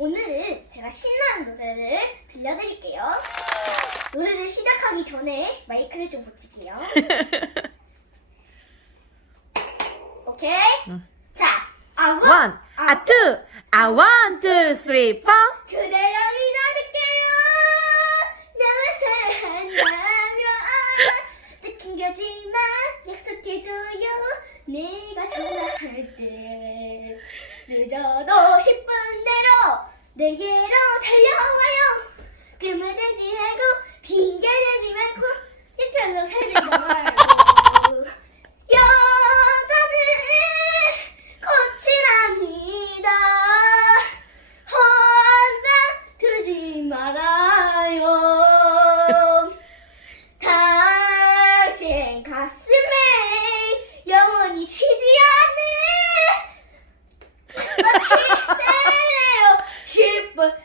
오늘은 제가 신나는 노래를 들려드릴게요. 노래를 시작하기 전에 마이크를 좀 붙일게요. 오케이? 응. 자, 아, 원. One, a two, a one, two, three, four. 그대여 믿어줄게요. 나만 사랑한다면 느낀겨지만 약속해줘요. 내가 전화할 때 늦어도 10분 내게로 달려와요. 그물 대지 말고 핑계 대지 말고 이끌로 살지 말고 여자는 꽃이랍니다. but